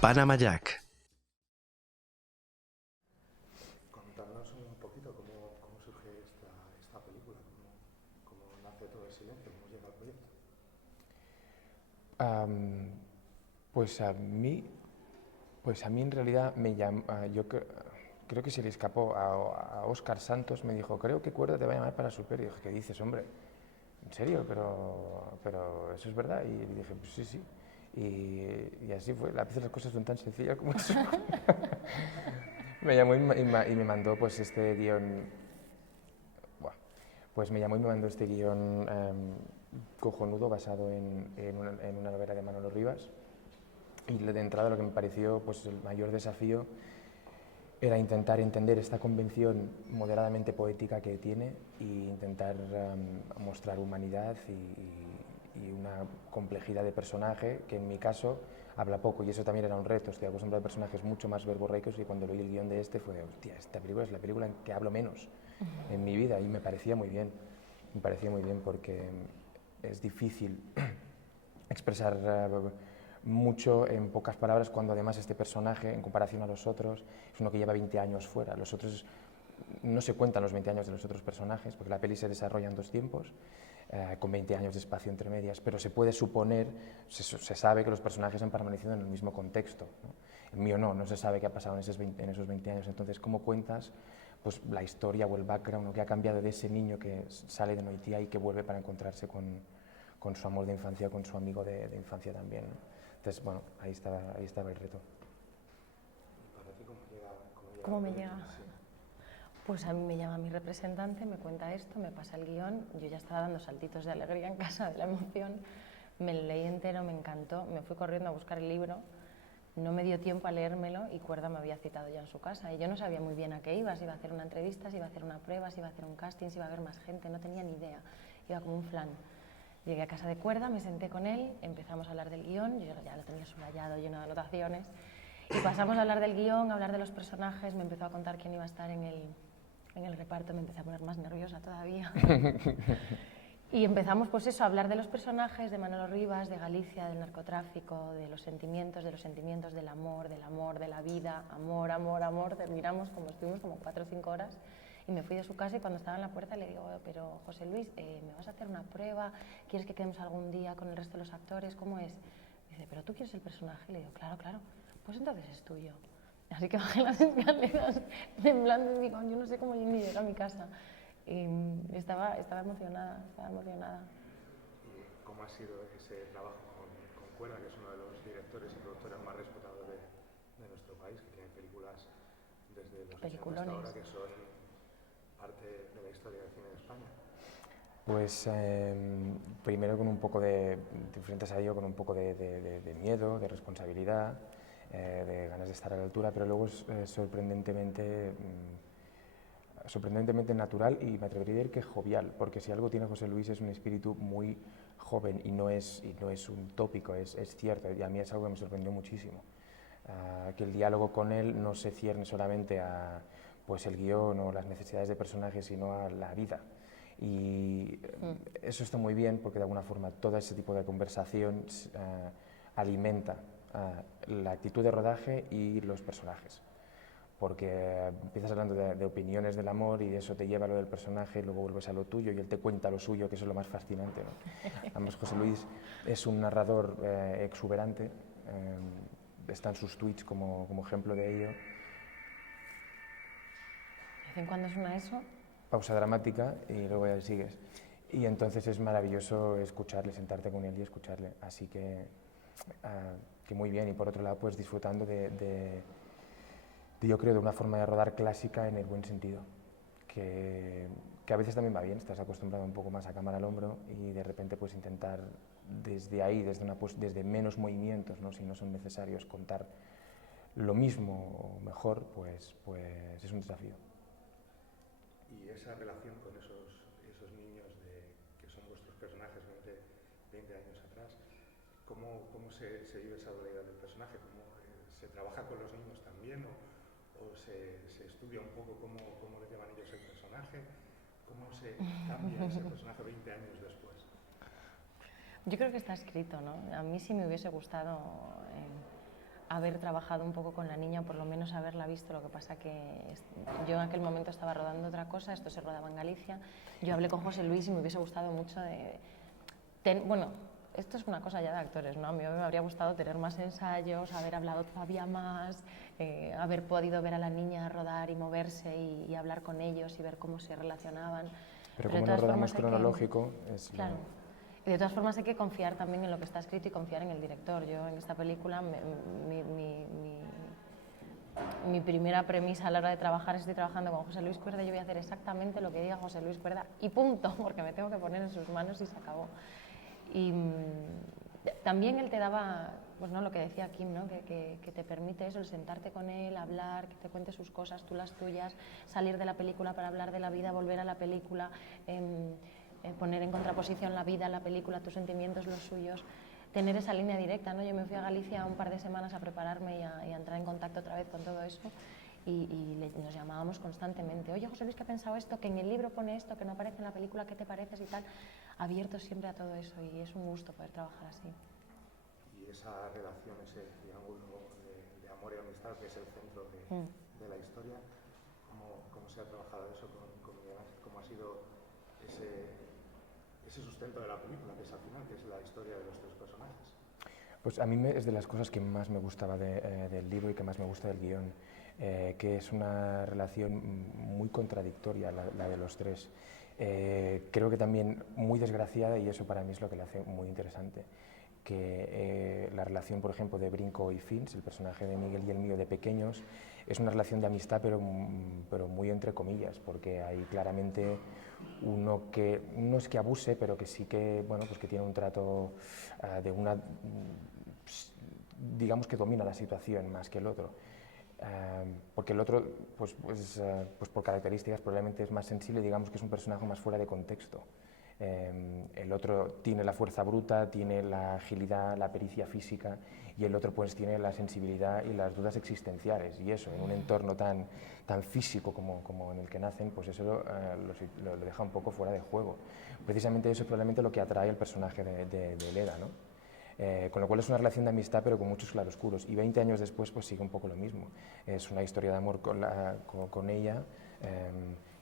Panama Jack. Contarnos un poquito cómo surge esta película, cómo nace todo el silencio, cómo llega al proyecto. Pues a mí en realidad me llamó, creo que se le escapó a Óscar Santos, me dijo, creo que Cuerda te va a llamar para Super. Y dije, ¿qué dices, hombre? ¿En serio? Pero eso es verdad. Y dije, pues sí, sí. Y así fue. A veces las cosas son tan sencillas como eso. Me llamó y me mandó pues este guión. Buah. Pues me llamó y me mandó este guión cojonudo basado en una novela de Manolo Rivas. Y de entrada lo que me pareció pues el mayor desafío era intentar entender esta convención moderadamente poética que tiene e intentar mostrar humanidad y una complejidad de personaje que en mi caso habla poco, y eso también era un reto. Estoy acostumbrado a personajes mucho más verborreicos, y cuando leí el guión de este fue, hostia, esta película es la película en que hablo menos en mi vida, y me parecía muy bien porque es difícil expresar mucho en pocas palabras, cuando además este personaje, en comparación a los otros, es uno que lleva 20 años fuera. Los otros no se cuentan los 20 años de los otros personajes, porque la peli se desarrolla en 2 tiempos, con 20 años de espacio entre medias, pero se puede suponer, se sabe que los personajes han permanecido en el mismo contexto, ¿no? El mío no se sabe qué ha pasado en esos 20 años. Entonces, ¿cómo cuentas pues, la historia o el background, lo que ha cambiado de ese niño que sale de Noitia y que vuelve para encontrarse con su amor de infancia, con su amigo de infancia también, ¿no? Entonces, bueno, ahí estaba el reto. ¿Y para ti cómo llega ¿Cómo me el llega? proyecto? Sí. Pues a mí me llama mi representante, me cuenta esto, me pasa el guión, yo ya estaba dando saltitos de alegría en casa de la emoción, me lo leí entero, me encantó, me fui corriendo a buscar el libro, no me dio tiempo a leérmelo y Cuerda me había citado ya en su casa y yo no sabía muy bien a qué iba, si iba a hacer una entrevista, si iba a hacer una prueba, si iba a hacer un casting, si iba a haber más gente, no tenía ni idea, iba como un flan. Llegué a casa de Cuerda, me senté con él, empezamos a hablar del guión, yo ya lo tenía subrayado, lleno de anotaciones, y pasamos a hablar del guión, a hablar de los personajes, me empezó a contar quién iba a estar en el reparto, me empecé a poner más nerviosa todavía. Y empezamos pues eso, a hablar de los personajes, de Manolo Rivas, de Galicia, del narcotráfico, de los sentimientos, del amor, de la vida, amor, amor, amor. Terminamos estuvimos como 4 o 5 horas y me fui de su casa, y cuando estaba en la puerta le digo, pero José Luis, ¿me vas a hacer una prueba? ¿Quieres que quedemos algún día con el resto de los actores? ¿Cómo es? Dice, ¿pero tú quieres el personaje? Y le digo, claro, claro, pues entonces es tuyo. Así que bajé las escaleras temblando y digo, yo no sé cómo ni llegué a mi casa. Y estaba emocionada, ¿Y cómo ha sido ese trabajo con Cuerda, que es uno de los directores y productores más respetados de nuestro país, que tiene películas desde los 80 hasta ahora que son parte de la historia del cine de España? Pues primero con un poco de, frente a ello, con un poco de miedo, de responsabilidad, de ganas de estar a la altura, pero luego es sorprendentemente natural, y me atrevería a decir que jovial, porque si algo tiene José Luis es un espíritu muy joven, y no es un tópico, es cierto, y a mí es algo que me sorprendió muchísimo. Que el diálogo con él no se cierne solamente a pues, el guión o las necesidades de personajes, sino a la vida. Y eso está muy bien, porque de alguna forma todo ese tipo de conversación alimenta la actitud de rodaje y los personajes. Porque empiezas hablando de opiniones del amor, y eso te lleva a lo del personaje, y luego vuelves a lo tuyo y él te cuenta lo suyo, que eso es lo más fascinante, ¿no? Además, José Luis es un narrador exuberante, están sus tweets como ejemplo de ello. ¿De vez en cuando suena eso? Pausa dramática y luego ya sigues. Y entonces es maravilloso escucharle, sentarte con él y escucharle. Así que muy bien. Y por otro lado, pues disfrutando yo creo, de una forma de rodar clásica en el buen sentido. Que a veces también va bien, estás acostumbrado un poco más a cámara al hombro, y de repente pues intentar desde ahí, desde menos movimientos, ¿no? Si no son necesarios, contar lo mismo o mejor, pues es un desafío. Y esa relación con esos niños que son vuestros personajes 20 años atrás, ¿cómo se vive esa dualidad del personaje? ¿Cómo se trabaja con los niños también? ¿O se estudia un poco cómo le llevan ellos el personaje? ¿Cómo se cambia ese personaje 20 años después? Yo creo que está escrito, ¿no? A mí sí me hubiese gustado haber trabajado un poco con la niña, o por lo menos haberla visto. Lo que pasa que yo en aquel momento estaba rodando otra cosa, esto se rodaba en Galicia. Yo hablé con José Luis y me hubiese gustado mucho bueno, esto es una cosa ya de actores, ¿no? A mí me habría gustado tener más ensayos, haber hablado todavía más, haber podido ver a la niña rodar y moverse y hablar con ellos y ver cómo se relacionaban. Pero como no rodamos cronológico, es... Claro. Y de todas formas hay que confiar también en lo que está escrito y confiar en el director. Yo en esta película, mi primera premisa a la hora de trabajar, estoy trabajando con José Luis Cuerda, yo voy a hacer exactamente lo que diga José Luis Cuerda y punto, porque me tengo que poner en sus manos y se acabó. Y también él te daba, pues no, lo que decía Kim, ¿no? que te permite eso, el sentarte con él, hablar, que te cuente sus cosas, tú las tuyas, salir de la película para hablar de la vida, volver a la película, poner en contraposición la vida, la película, tus sentimientos, los suyos, tener esa línea directa, ¿no? Yo me fui a Galicia un par de semanas a prepararme y a entrar en contacto otra vez con todo eso y nos llamábamos constantemente. Oye, José Luis, ¿qué ha pensado esto? Que en el libro pone esto, que no aparece en la película, ¿qué te parece? Y tal, abierto siempre a todo eso y es un gusto poder trabajar así. Y esa relación, ese triángulo de amor y amistad que es el centro de la historia, ¿cómo se ha trabajado eso con Miguel Ángel? ¿Cómo ha sido ese sustento de la película, que es al final, que es la historia de los tres personajes? Pues a mí es de las cosas que más me gustaba del libro y que más me gusta del guión, que es una relación muy contradictoria la de los tres. Creo que también muy desgraciada y eso para mí es lo que le hace muy interesante. Que la relación, por ejemplo, de Brinco y Fins, el personaje de Miguel y el mío de pequeños, es una relación de amistad pero muy entre comillas, porque hay claramente uno que no es que abuse, pero que sí que, bueno, pues que tiene un trato de una, digamos que domina la situación más que el otro. Porque el otro, pues por características probablemente es más sensible, digamos que es un personaje más fuera de contexto. El otro tiene la fuerza bruta, tiene la agilidad, la pericia física y el otro pues tiene la sensibilidad y las dudas existenciales y eso en un entorno tan físico como en el que nacen, pues eso lo deja un poco fuera de juego. Precisamente eso es probablemente lo que atrae al personaje de Leda, ¿no? Con lo cual es una relación de amistad pero con muchos claroscuros y 20 años después pues sigue un poco lo mismo. Es una historia de amor con ella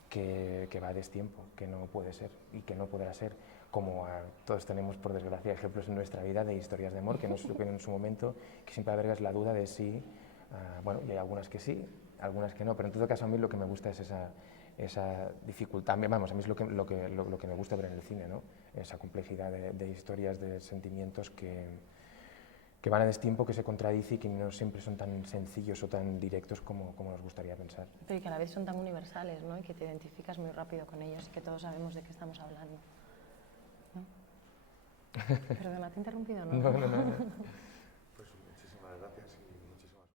que va a destiempo, que no puede ser y que no podrá ser, como todos tenemos por desgracia ejemplos en nuestra vida de historias de amor que no se supieron en su momento, que siempre albergas la duda de si, bueno, y hay algunas que sí, algunas que no, pero en todo caso a mí lo que me gusta es esa dificultad, vamos, a mí es lo que me gusta ver en el cine, ¿no? Esa complejidad de historias, de sentimientos que van a destiempo, que se contradicen y que no siempre son tan sencillos o tan directos como nos gustaría pensar. Pero y que a la vez son tan universales, ¿no? Y que te identificas muy rápido con ellos y que todos sabemos de qué estamos hablando. ¿No? Perdona, ¿te he interrumpido? No.